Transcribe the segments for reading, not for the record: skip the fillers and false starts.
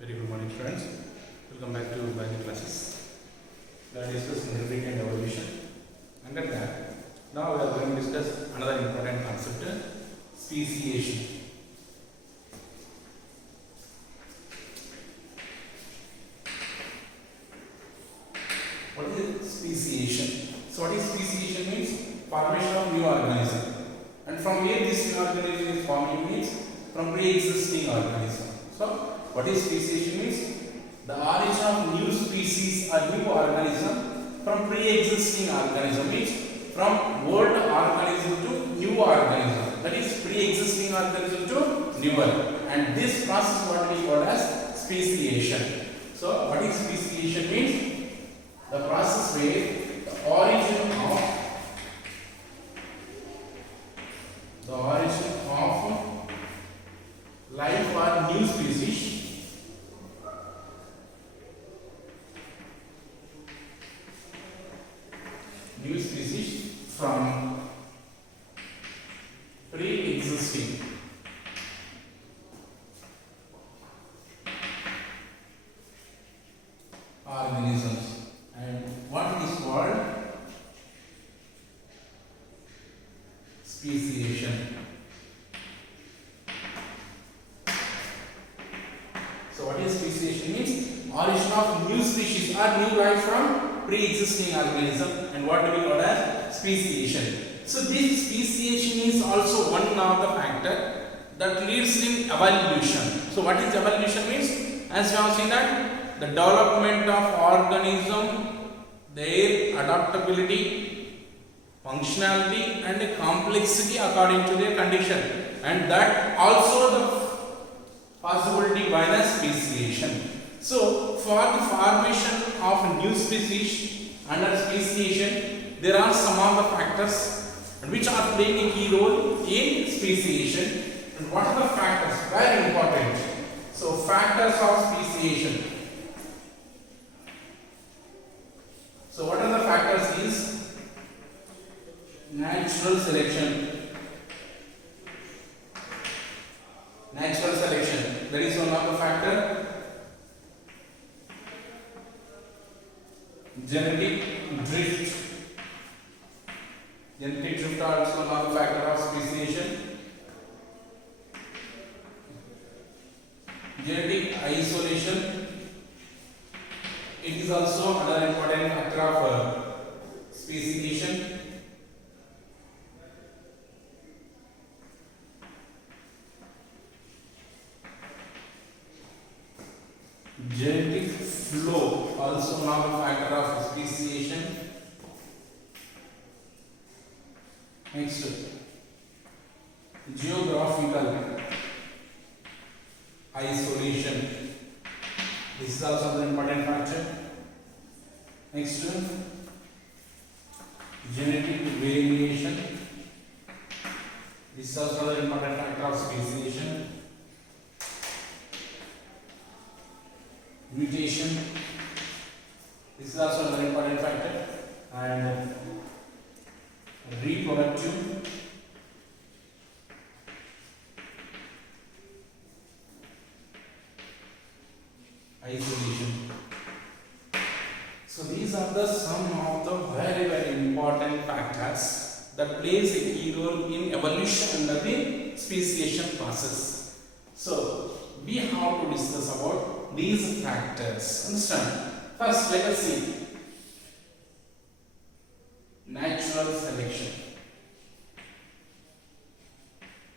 Very good morning, friends. Welcome back to biology classes. We are discussing heredity and evolution. Under that, now we are going to discuss another important concept, speciation. What is speciation? So, what is speciation means? Formation of new organism. And from where this new organism is forming means from pre-existing organism. So, what is speciation means? The origin of new species or new organism from pre-existing organism means from old organism to new organism. That is pre-existing organism to newer. And this process what we call as speciation. So, what is speciation means? The process where the origin of life or new species from pre-existing organisms, and what is called speciation. So what is speciation means? Origin of new species or new life from pre-existing organism, and what do we call as speciation. So this speciation is also one of the factor that leads in evolution. So what is evolution means? As we have seen that the development of organism, their adaptability, functionality and complexity according to their condition, and that also the possibility by the speciation. So for the formation of new species under speciation, there are some of the factors which are playing a key role in speciation. And what are the factors? Very important. So factors of speciation. So what are the factors is natural selection. Natural selection, that is one of the factor. Genetic drift. Genetic drift are also one of the factor of speciation. Genetic isolation, it is also another important factor of speciation. Genetic flow, also one of the factor of speciation. Next, geographical isolation, this is also an important factor. Next, genetic variation, this is also an important factor of speciation. Mutation, this is also another important factor. And reproductive isolation. So these are the some of the very important factors that plays a key role in evolution under the speciation process. So we have to discuss about these factors. Understand? First, let us see natural selection.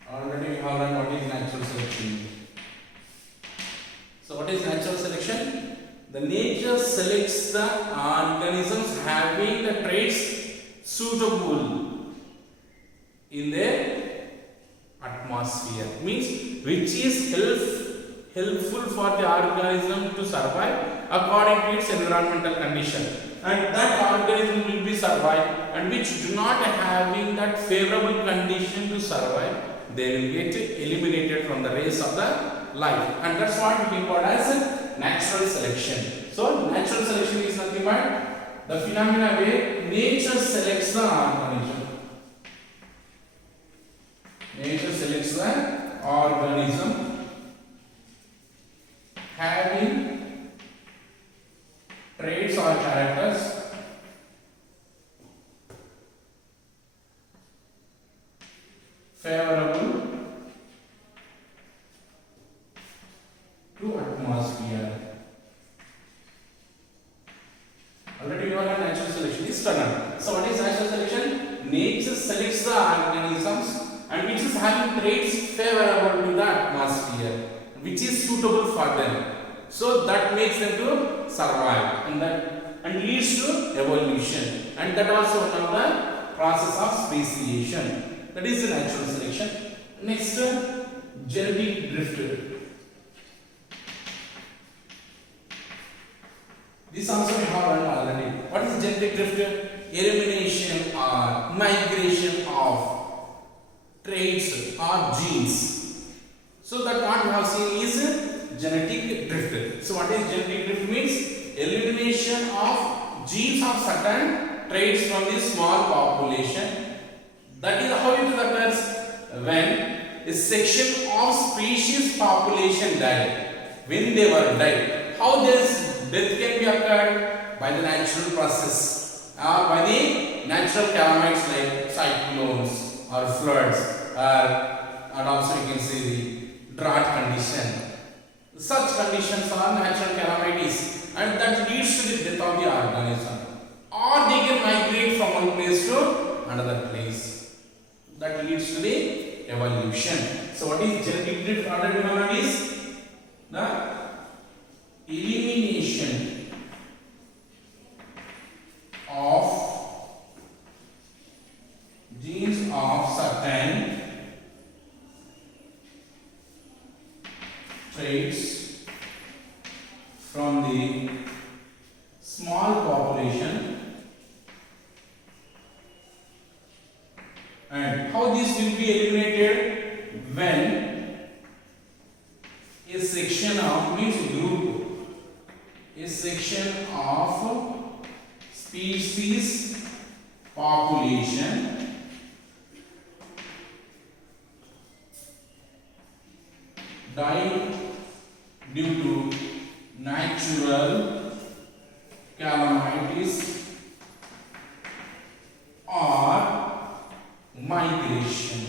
Already we have learned what is natural selection. So what is natural selection? The nature selects the organisms having the traits suitable in their atmosphere, means which is helpful for the organism to survive according to its environmental condition, and that organism will be survive, and which do not having that favorable condition to survive, they will get eliminated from the race of the life, and that's what we call as natural selection. So natural selection is nothing but the phenomena where nature selects the organism. Nature selects the organism having traits or characters favorable to atmosphere. Already you know natural selection is done. So what is natural selection? Nature selects the organisms and which is having traits favorable to the atmosphere, which is suitable for them. So that makes them to survive and leads to evolution. And that also one of the process of speciation. That is the natural selection. Next, genetic drift. This also we have learned already. What is genetic drift? Elimination or migration of traits or genes. So that what we have seen is genetic drift. So what is genetic drift means? Elimination of genes of certain traits from the small population. That is how it occurs when a section of species population died. When they were died, how this death can be occurred? By the natural process or by the natural calamities like cyclones or floods and also you can see the drought condition. Such conditions are natural calamities and that leads to the death of the organism, or they can migrate from one place to another place. That leads to the evolution. So what is genetic drift? Already remember is the elimination of genes of certain traits from the small population. And how this will be eliminated? When a section of means group, a section of species population died due to natural calamities or migration.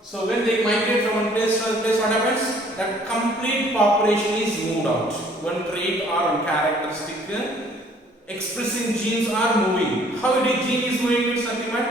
So when they migrate from one place to another place, what happens? That complete population is moved out. One trait or one characteristic expressing genes are moving. How the gene is moving means nothing but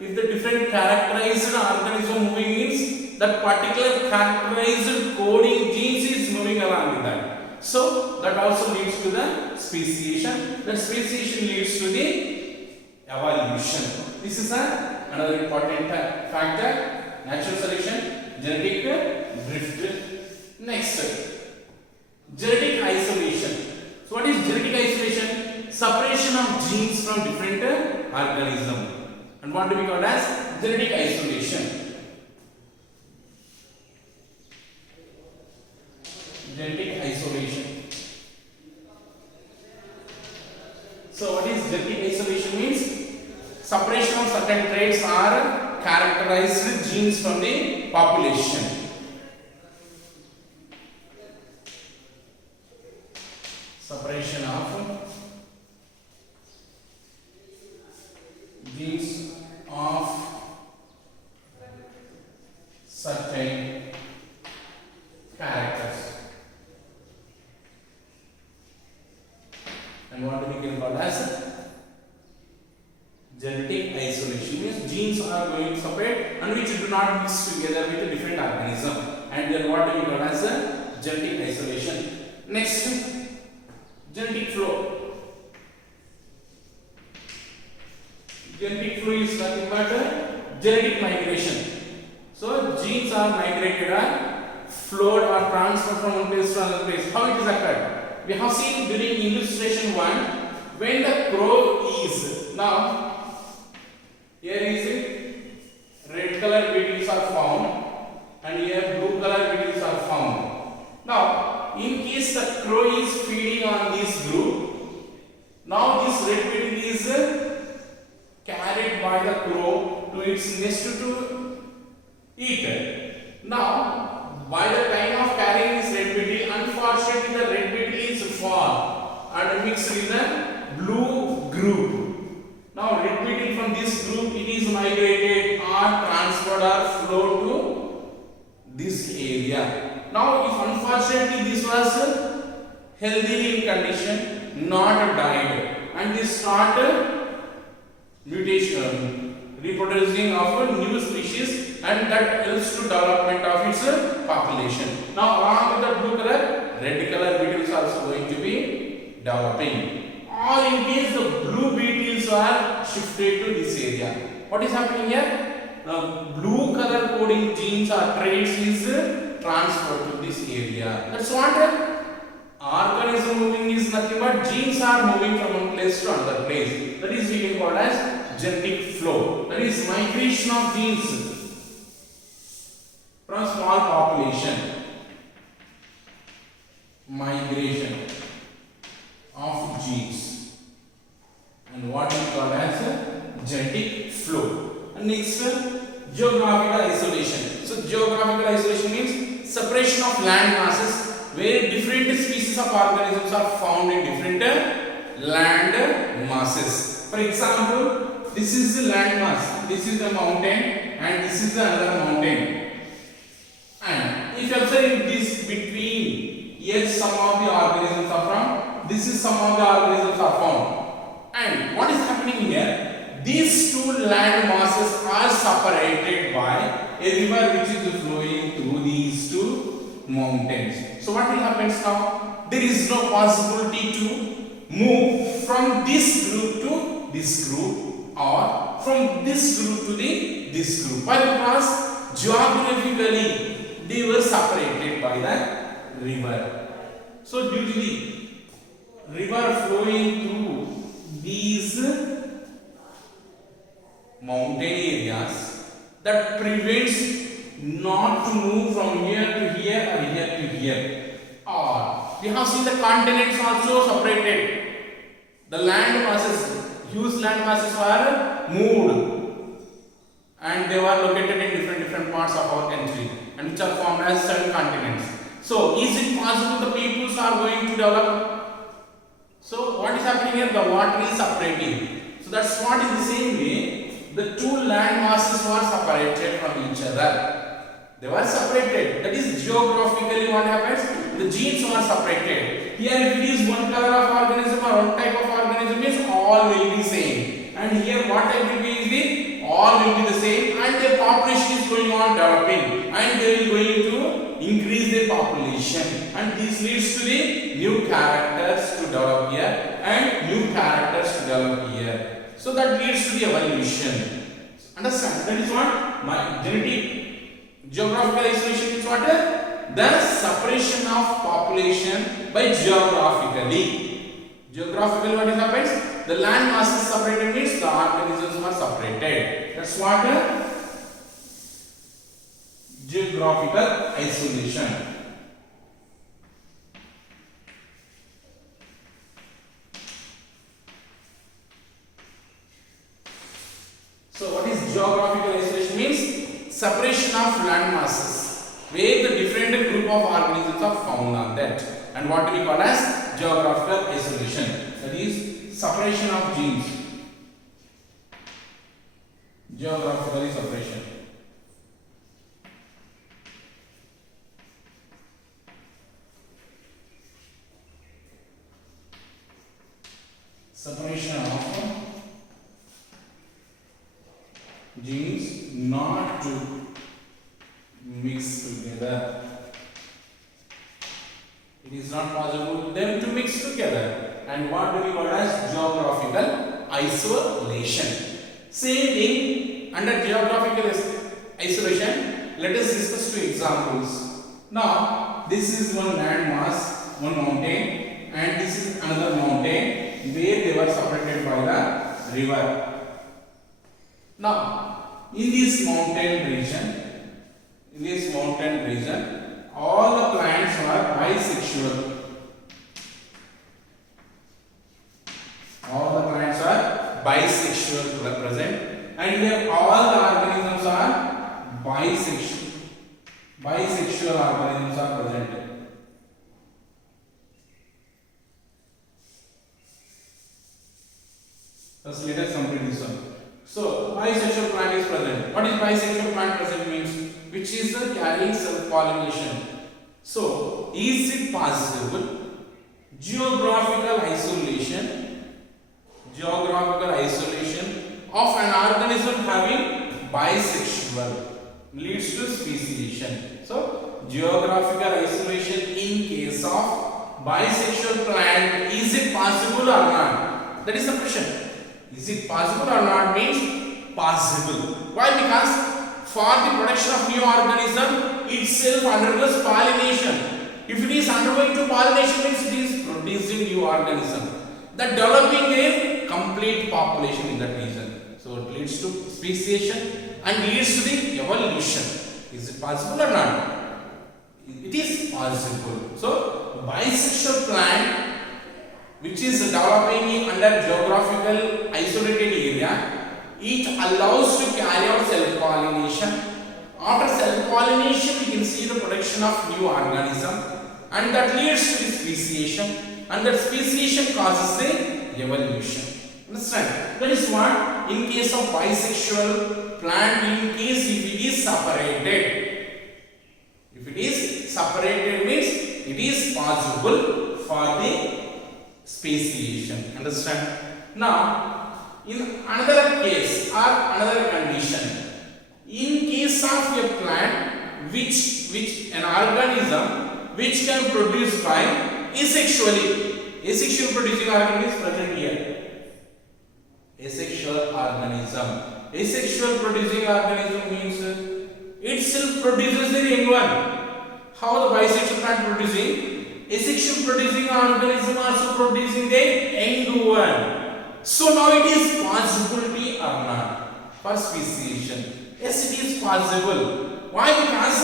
if the different characterized organism moving means that particular characterized coding genes is moving along with that. So that also leads to the speciation. That speciation leads to the evolution. This is another important factor. Natural selection, genetic drift. Next, genetic isolation. So what is genetic isolation? Separation of genes from different organisms. And what do we call as genetic isolation? Genetic isolation. So what is genetic isolation means? Separation of certain traits or characterized genes from the population. Separation of genes of certain characters. And what do we call as genetic isolation? Means genes are going separate and which do not mix together with a different organism, and then what do we call as a genetic isolation. Next, genetic flow. Genetic flow is nothing but genetic migration. So genes are migrated or flowed or transferred from one place to another place. How it is occurred? We have seen during illustration 1 when the crow is now. Here is it, red color beetles are found and here blue color beetles are found. Now, in case the crow is feeding on this group, now this red beetle is carried by the crow to its nest to eat. Now, in the blue group. Now repeating from this group, it is migrated or transferred or flowed to this area. Now if unfortunately this was healthy in condition, not died, and this start mutation, reproducing of a new species, and that helps to development of its population. Now along with the blue color, red color beetles are also going to be developing. Or in case the blue beetles are shifted to this area. What is happening here? Now blue color coding genes or traits is transferred to this area. That's what organism moving is nothing but genes are moving from one place to another place. That is we can call as genetic flow. That is migration of genes from small population. Migration of genes. And what we call as genetic flow. And next, geographical isolation. So geographical isolation means separation of land masses where different species of organisms are found in different land masses. For example, this is the land mass, this is the mountain, and this is another mountain. And if you observe this between, yes, some of the organisms are found, this is some of the organisms are found. And what is happening here? These two land masses are separated by a river which is flowing through these two mountains. So what will happen now? There is no possibility to move from this group to this group or from this group to this group. Why? Because geographically they were separated by the river. So due to the river flowing through these mountain areas, that prevents not to move from here to here or here to here. Or we have seen the continents also separated. The land masses, huge land masses were moved and they were located in different parts of our country and which are formed as 7 continents. So is it possible the peoples are going to develop? So what is happening here? The water is separating. So that's what in the same way the two land masses were separated from each other. They were separated. That is geographically what happens. The genes were separated. Here if it is one color of organism or one type of organism means all will be same. And here what type will be is the all will be the same and their population is going on developing and they will going to increase their population and this leads to the new characters to develop here and new characters to develop here. So that leads to the evolution. Understand? That is what my geographical isolation is what? The separation of population by geographically. Geographically what is happens? The land mass is separated means the organisms are separated. That's what geographical isolation. So what is geographical isolation means? Separation of land masses where the different group of organisms are found on that. And what we call as geographical isolation. That is separation of genes. Geographical separation. Separation of genes not to mix together. It is not possible for them to mix together. And what do we call as geographical isolation? Same thing under geographical isolation. Let us discuss 2 examples. Now this is one land mass, one mountain, and this is another mountain where they were separated by the river. Now in this mountain region, all the plants are bisexual. All the plants are bisexual present, and here all the organisms are bisexual. Bisexual organisms are present. So bisexual plant is present. What is bisexual plant present means? Which is the carrying self-pollination. So is it possible geographical isolation of an organism having bisexual leads to speciation? So geographical isolation in case of bisexual plant, is it possible or not? That is the question. Is it possible or not means possible. Why? Because for the production of new organism itself undergoes pollination. If it is undergoing to pollination means it is producing new organism, that developing a complete population in that region. So it leads to speciation and leads to the evolution. Is it possible or not? It is possible. So bisexual plant which is developing under geographical isolated area, it allows to carry out self-pollination. After self-pollination, we can see the production of new organism, and that leads to the speciation, and that speciation causes the evolution. Understand? That is what in case of bisexual plant, in case if it is separated. If it is separated means it is possible for the speciation. Understand? Now, in another case or another condition, in case of a plant which an organism which can produce by asexual producing organism is present here. Asexual producing organism means itself produces the young one. How the bisexual plant producing? Asexual producing organism also producing the young one. So now it is possibility or not for speciation? Yes, it is possible. Why? Because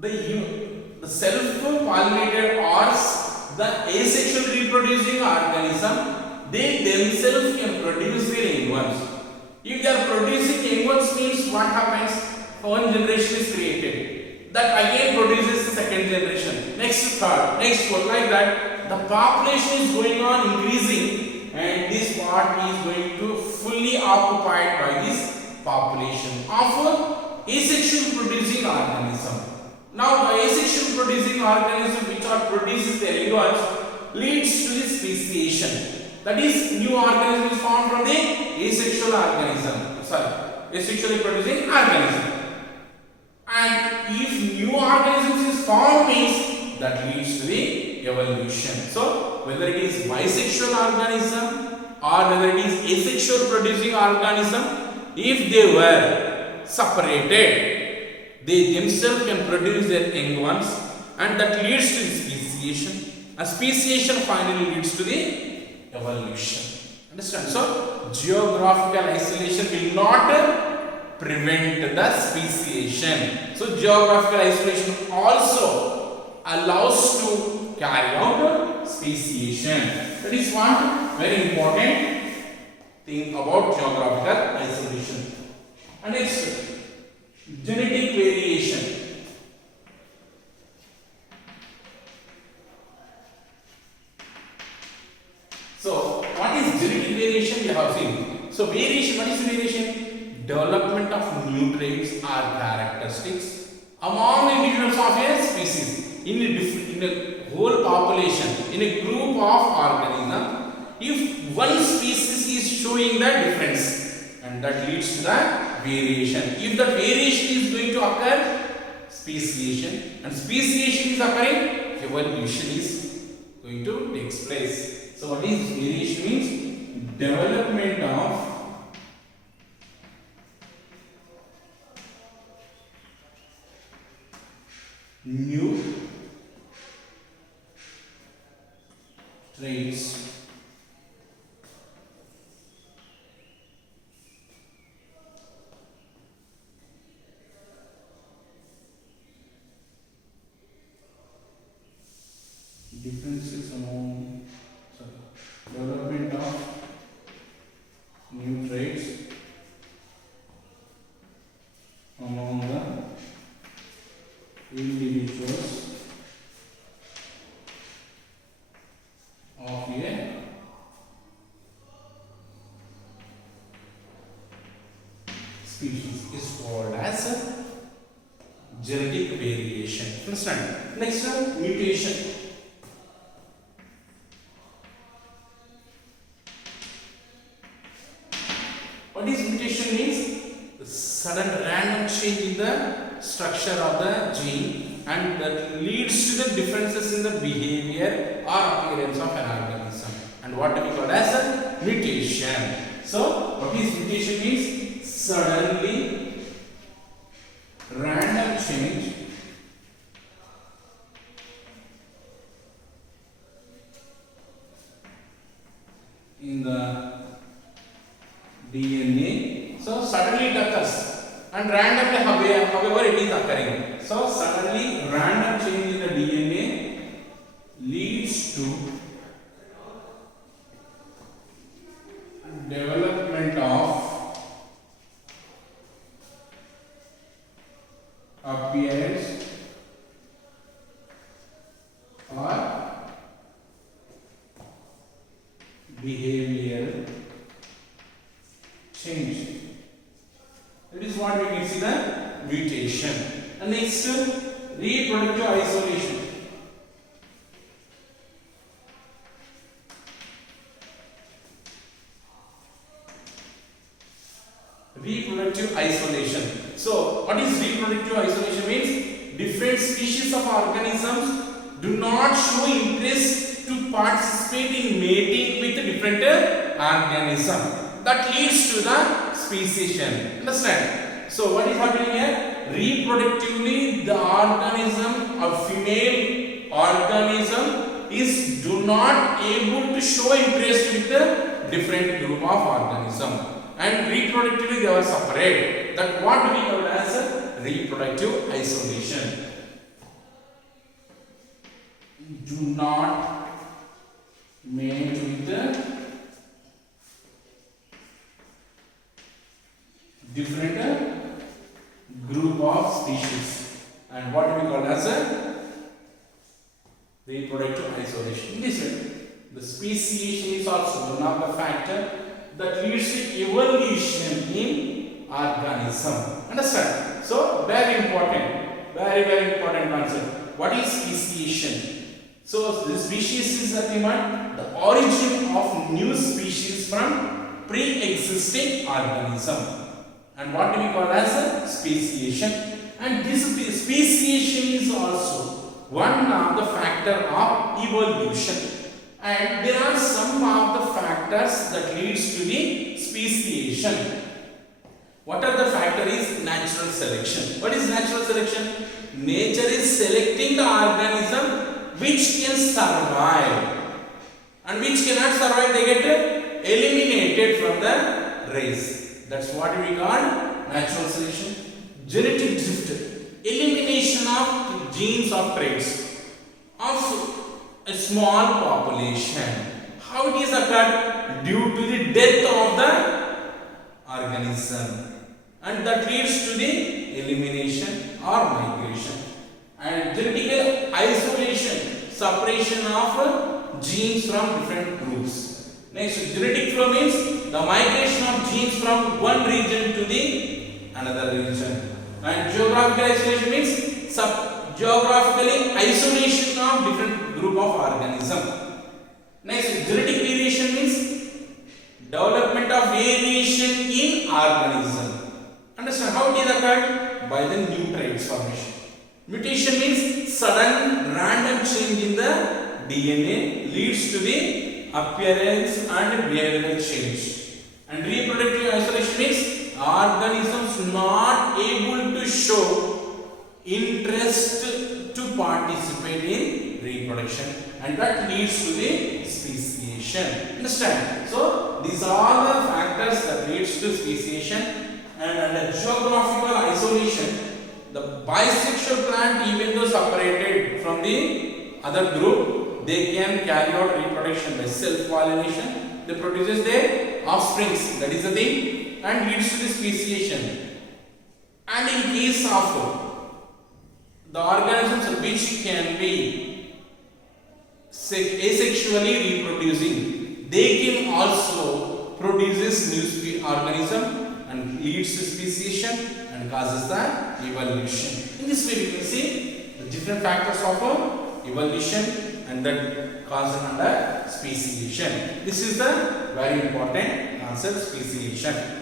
the self-pollinated or the asexual reproducing organism, they themselves can produce their young ones. If they are producing young ones means what happens? One generation is created. That again produces the second generation, next third, next fourth, like that. The population is going on increasing, and this part is going to fully occupied by this population of asexual producing organism. Now the asexual producing organism which are produces their young ones leads to the speciation. That is, new organism is formed from the asexual organism. Asexually producing organism. And if new organisms is formed means that leads to the evolution. So whether it is bisexual organism or whether it is asexual producing organism, if they were separated, they themselves can produce their young ones, and that leads to the speciation. And speciation finally leads to the evolution. Understand? So geographical isolation will not prevent the speciation. So geographical isolation also allows to carry out speciation. That is one very important thing about geographical isolation. And next, genetic variation. So what is genetic variation? We have seen. So variation, what is variation? Development of new traits or characteristics among individuals of a species in a whole population, in a group of organisms. If one species is showing the difference, and that leads to the variation. If the variation is going to occur, speciation, and speciation is occurring, evolution is going to take place. So what is variation means? Development of new traits differences among development of new traits among the individuals of a genetic variation. Understand? Next one, mutation. What is mutation means? The sudden random change in the structure of the gene, and that leads to the differences in the behavior or appearance of an organism, and what we call as a mutation. So what is mutation means? Suddenly random change in the DNA. So suddenly it occurs, and randomly however it is occurring. So suddenly random change in the DNA leads to development of appearance or behavioral change. That is what we can see the mutation. And next, reproductive isolation. Reproductive isolation. So, what is reproductive isolation means? Different species of organisms do not show interest to participate in mating with different organisms. That leads to the speciation. Understand? So, what is happening here? Reproductively, the organism, a female organism, is do not able to show interest with the different group of organism, and reproductively they are separate. That what we call as a reproductive isolation. Do not mate with the different group of species, and what we call as a reproductive isolation. This way, the speciation is also one of the factor that leads to evolution in organism. Understand? So very important, very important concept. What is speciation? So the species is nothing but the origin of new species from pre-existing organism. And what do we call as a speciation? And this speciation is also one of the factor of evolution. And there are some of the factors that leads to the speciation. What are the factor is natural selection. What is natural selection? Nature is selecting the organism which can survive, and which cannot survive, they get eliminated from the race. That's what we call natural selection. Genetic drift, elimination of genes of traits of a small population. How it is occurred? Due to the death of the organism, and that leads to the elimination or migration. And genetical isolation, separation of genes from different groups. Next, genetic flow means the migration of genes from one region to the another region. And geographical isolation means geographically isolation of different group of organism. Next, genetic variation means development of variation in organism. Understand how it is occurred? By the new traits formation. Mutation means sudden random change in the DNA leads to the appearance and behavioral change. And reproductive isolation means organisms not able to show interest to participate in reproduction, and that leads to the speciation. Understand? So these are the factors that leads to speciation. And under geographical isolation, the bisexual plant, even though separated from the other group, they can carry out reproduction by self-pollination. They produces their offsprings, that is the thing, and leads to the speciation. And in case of the organisms which can be asexually reproducing, they can also produce new organism and leads to speciation and causes the evolution. In this way we can see the different factors of evolution and that causes under speciation. This is the very important concept, speciation.